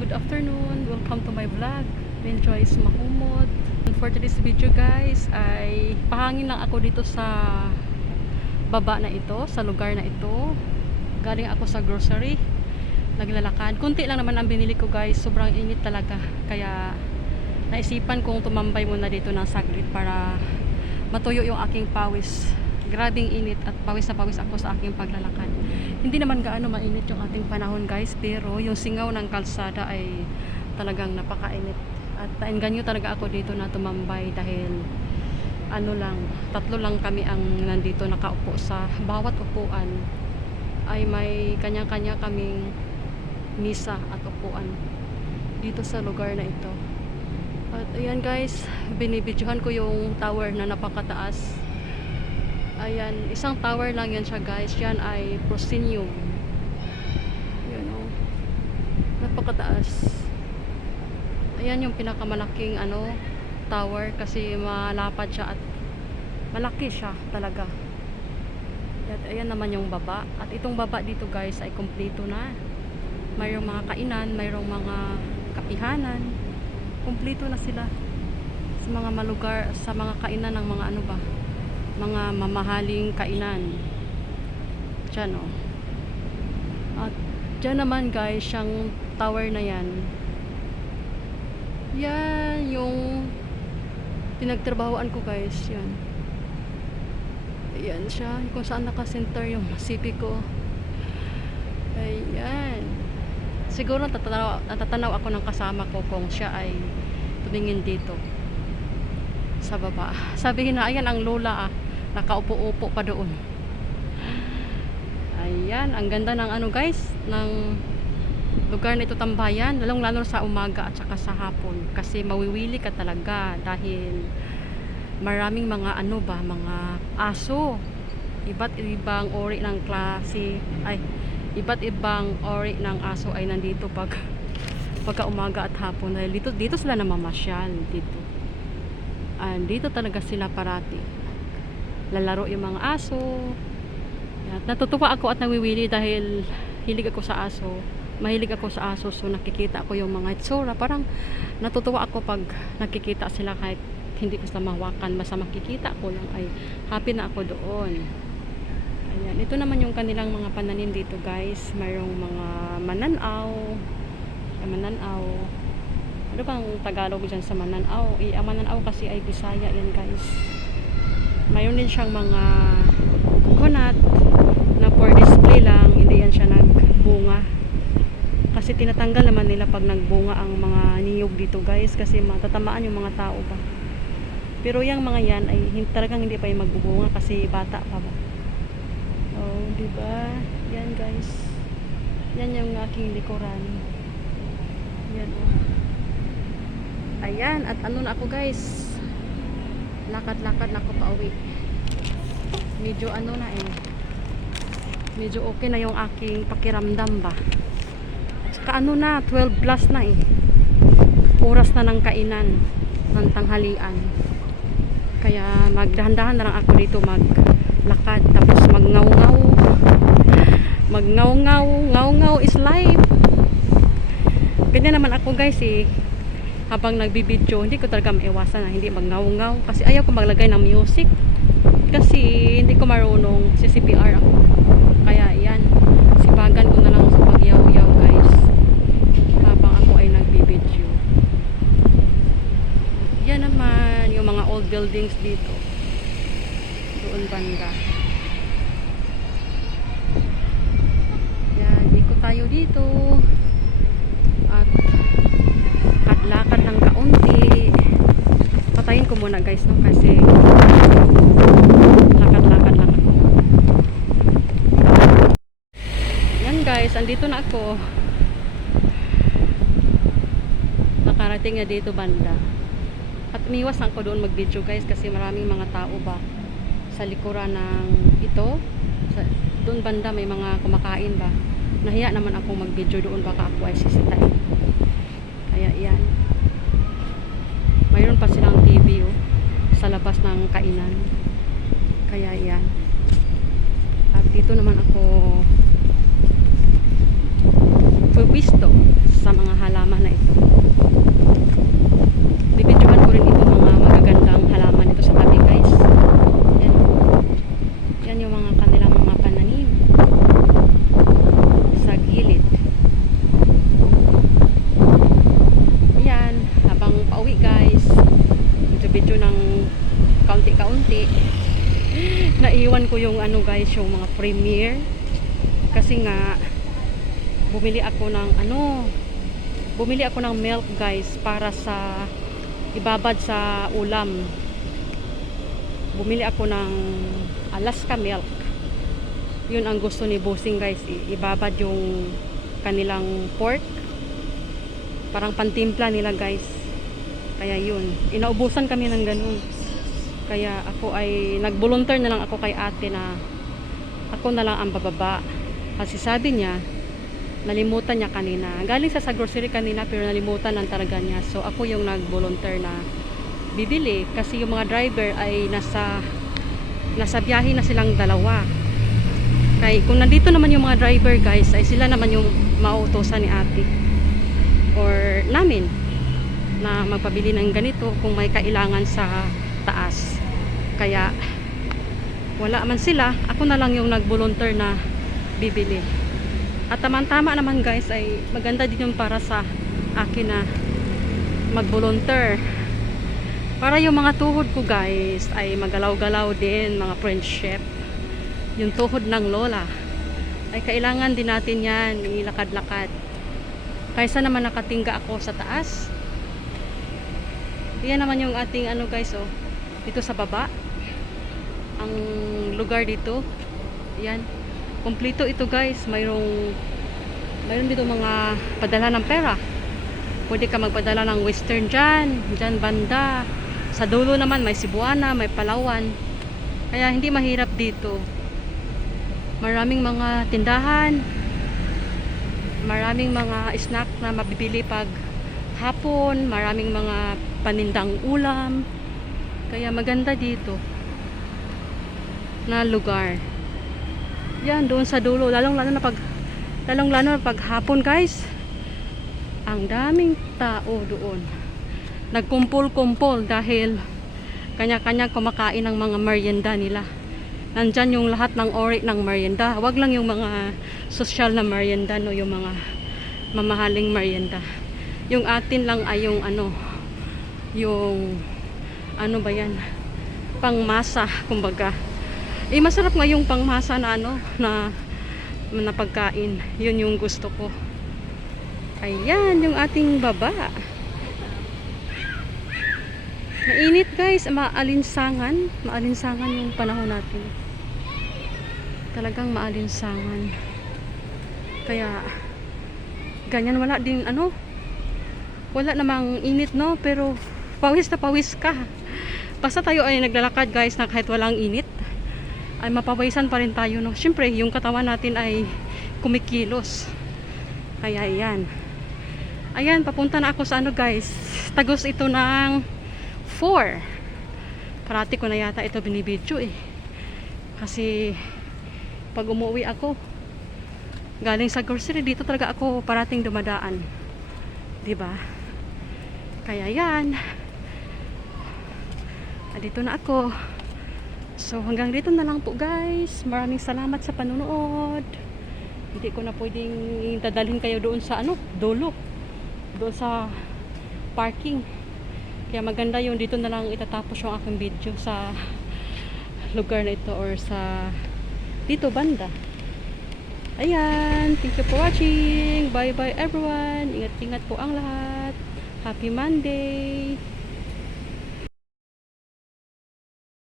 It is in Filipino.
good afternoon. Welcome to my vlog. Enjoy Mahumod. And for today's video guys, ay pahangin lang ako dito sa baba na ito, sa lugar na ito. Galing ako sa grocery. Naglalakad. Kunti lang naman ang binili ko guys. Sobrang init talaga. Kaya naisipan kong tumambay muna dito ng saglit para matuyo yung aking pawis. Grabing init at pawis na pawis ako sa aking paglalakad. Hindi naman gaano mainit yung ating panahon guys, pero yung singaw ng kalsada ay talagang napakainit. At nainganyo talaga ako dito na tumambay dahil ano lang, tatlo lang kami ang nandito nakaupo sa bawat upuan ay may kanya-kanya kaming misa at upuan dito sa lugar na ito. At ayan guys, binibidyohan ko yung tower na napakataas. Ayan, isang tower lang yan siya guys. Yan ay proscenium. Yan o. Napakataas. Ayan yung pinakamalaking ano, tower kasi malapad siya at malaki siya talaga. At ayan naman yung baba. At itong baba dito guys ay kumpleto na. Mayroong mga kainan, mayroong mga kapihanan. Kumpleto na sila sa mga malugar, sa mga kainan ng mga ano ba, mga mamahaling kainan. Diyan o. At dyan naman guys, yung tower na yan. Yan, yung pinagtrabahoan ko guys, yan. Ayan siya, kung saan nakasenter yung CP ko. Ayan. Siguro natatanaw, natatanaw ako ng kasama ko kung siya ay tumingin dito sa baba. Sabihin na, ayan ang lola ah. Nakaupo-upo pa doon. Ayan, ang ganda ng ano guys, ng lugar nito tambayan, lalong lalo sa umaga at saka sa hapon. Kasi mawiwili ka talaga dahil maraming mga ano ba, mga aso. Iba't ibang ori ng klase, ay, iba't ibang ori ng aso ay nandito pag pagka umaga at hapon. Dahil dito, dito sila namamasyal, dito. And dito talaga sila parati lalaro yung mga aso. Yan. Natutuwa ako at nawiwili dahil hilig ako sa aso. Mahilig ako sa aso so nakikita ko yung mga itsura. Parang natutuwa ako pag nakikita sila kahit hindi ko sila mahawakan. Basta makikita ko lang ay happy na ako doon. Ayan. Ito naman yung kanilang mga pananim dito guys. Mayroong mga mananaw. Mananaw. Ano bang Tagalog dyan sa mananaw? Eh, ang mananaw kasi ay Bisaya yan guys. Mayroon din siyang mga coconut na for display lang. Hindi yan siya nagbunga. Kasi tinatanggal naman nila pag nagbunga ang mga niyog dito guys. Kasi matatamaan yung mga tao ba pero yung mga yan ay talagang hindi pa yung magbubunga kasi bata pa ba? Oh di ba? Yan guys. Yan yung aking likuran. Yan oh ayan at ano na ako guys? Lakad-lakad na ako pa uwi medyo ano na eh. Medyo okay na yung aking pakiramdam ba? At saka ano na 12 plus na eh. Oras na ng kainan ng tanghalian. Kaya magdahan-dahan na lang ako dito maglakad tapos magngaw-ngaw. Magngaw-ngaw ngaw-ngaw is life. Ganyan naman ako guys eh habang nagbibideo, hindi ko talaga maiwasan na hindi magngaw-ngaw. Kasi ayaw ko maglagay ng music. Kasi hindi ko marunong si CPR ako. Kaya yan sipagan ko na lang sa pagyaw-yaw guys. Habang ako ay nagbibideo yan naman yung mga old buildings dito. Doon banda. Yan, ikot tayo dito lakad ng kaunti. Patayin ko muna guys no? Kasi lakad-lakad lang ako. Yan guys andito na ako. Nakarating na dito banda. At umiwas lang ko doon mag video guys kasi maraming mga tao ba sa likuran ng ito? Sa, doon banda may mga kumakain ba? Nahiya naman ako mag video doon baka ako ay sisitain kaya yan. Pa silang TV oh, sa labas ng kainan. Kaya yan. At dito naman ako pagwisto sa mga halaman na ito. Bibidyohan ko rin ito mga magagandang halaman ito sa tabi guys. Yan. Yan yung mga kanilang mga pananim. Sa gilid. Yan. Habang pauwi guys. Video-video ng kaunti-kaunti. Naiwan ko yung ano guys, yung mga premiere. Kasi nga, bumili ako ng ano, bumili ako ng milk guys para sa ibabad sa ulam. Bumili ako ng Alaska milk. Yun ang gusto ni Bossing guys, ibabad yung kanilang pork. Parang pantimpla nila guys. Kaya yun, inaubusan kami ng ganun. Kaya ako ay nag-volunteer na lang ako kay ate na ako na lang ang bababa. Kasi sabi niya, nalimutan niya kanina. Galing sa sa grocery kanina pero nalimutan ng talaga niya. So ako yung nag-volunteer na bibili kasi yung mga driver ay nasa nasa biyahe na silang dalawa. Kay kung nandito naman yung mga driver guys, ay sila naman yung mauutosan ni ate or namin na magpabili ng ganito kung may kailangan sa taas. Kaya wala man sila, ako na lang yung nag-volunteer na bibili. At tamang-tama naman guys ay maganda din yung para sa akin na mag-volunteer. Para yung mga tuhod ko guys ay magalaw-galaw din, mga friendship. Yung tuhod ng lola ay kailangan din natin yan ilakad-lakad. Kaysa naman nakatingga ako sa taas. Yan naman yung ating ano guys oh. Dito sa baba. Ang lugar dito. Yan. Kompleto ito guys. Mayroong mayroon dito mga padala ng pera. Pwede ka magpadala ng western dyan. Dyan banda. Sa dulo naman may Cebuana, may Palawan. Kaya hindi mahirap dito. Maraming mga tindahan. Maraming mga snack na mabibili pag hapon. Maraming mga panindang ulam. Kaya maganda dito na lugar. Yan, doon sa dulo. Lalong lalo na pag lalong lalo na pag hapon guys. Ang daming tao doon. Nagkumpul-kumpul dahil kanya-kanya kumakain ng mga merienda nila. Nandyan yung lahat ng ori ng merienda. Huwag lang yung mga social na merienda, no? yung mga mamahaling merienda. Yung atin lang ay yung ano, yung ano ba yan? Pangmasa, kumbaga. Eh, masarap nga yung pangmasa na ano, na, na. Yun yung gusto ko. Ayan, yung ating baba. Mainit guys, maalinsangan. Maalinsangan yung panahon natin. Talagang maalinsangan. Kaya, ganyan wala din ano, wala namang init no, pero pawis na pawis ka. Basta tayo ay naglalakad guys na kahit walang init, ay mapawisan pa rin tayo no. Siyempre, yung katawan natin ay kumikilos. Kaya yan. Ayan, papunta na ako sa ano guys. Tagos ito ng 4. Parati ko na yata ito binibidyo eh. Kasi pag umuwi ako, galing sa grocery, dito talaga ako parating dumadaan. ba? Kaya yan. Ah, dito na ako. So hanggang dito na lang po guys. Maraming salamat sa panonood. Hindi ko na pwedeng dadalhin kayo doon sa ano, dulo. Doon sa parking. Kaya maganda yung dito na lang itatapos yung aking video sa lugar na ito or sa dito banda. Ayan, thank you for watching. Bye bye everyone. Ingat-ingat po ang lahat. Happy Monday.